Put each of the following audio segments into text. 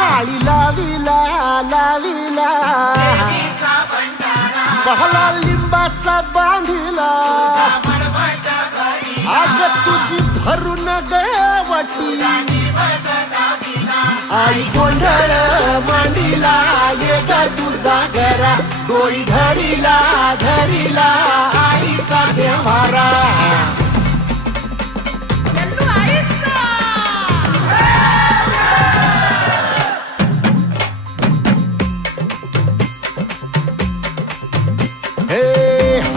आळी लाविला लाविला पहला लिंबाचा बांधिला आग तुझी भरून गवटी आई गोंधळ मांडीला ये ग तुझा घरा डोई धरीला धरीला आईचा देवारा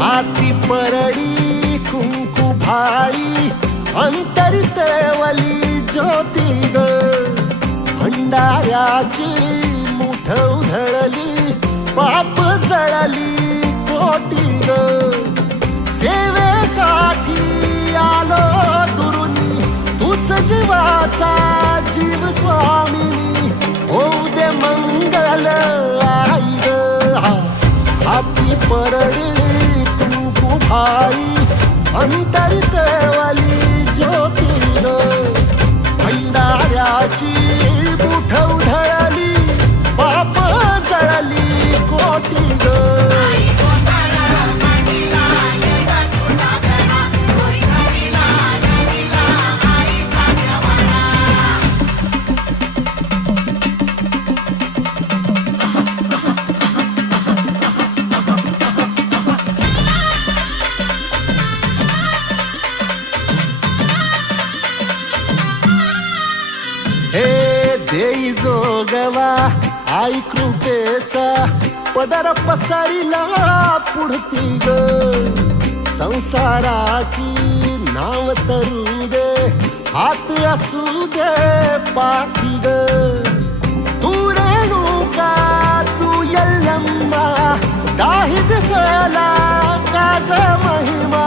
हाती परडी कुंकू भाळी अंतरितवली ज्योती ग भंडाऱ्याची मुठ उधळली पाप जळली कोटी ग सेवेसाठी आलो दुरुनी तूच जीवाचा जीव स्वामिनी होऊ दे मंगल आई ग हाती परडी भाई अंतरितवली ज्योती ग भंडाऱ्याची मुठ उधळली पाप जळली कोटी ग देई जोगवा आई कृपेचा पदर पसरिला पुढती ग संसाराची नाव तरू दे हात असू दे पाठी ग तू रेणुका तू यल्लम्मा दाही दिसला काज महिमा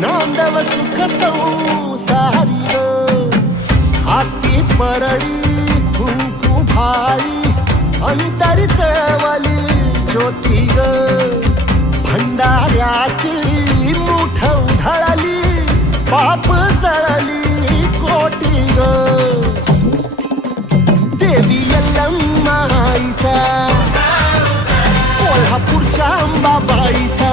नांदव सुख संसारी ग हाती परडी कुंकू भाई अंतरितवली ज्योती ग भंडाऱ्याची मुठ उधळली पाप जळली कोटी ग देवी यल्लम्मा आईचा कोल्हापूरच्या अंबाबाईचा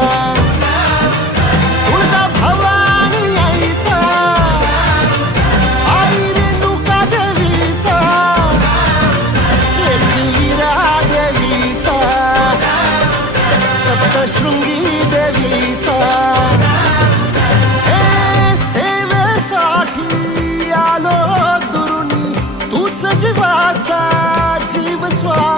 तुळजा भवानी आईचा शृंगी देवीचा सेवेसाठी आलो दुरुनी तूच जीवाचा जीव स्वा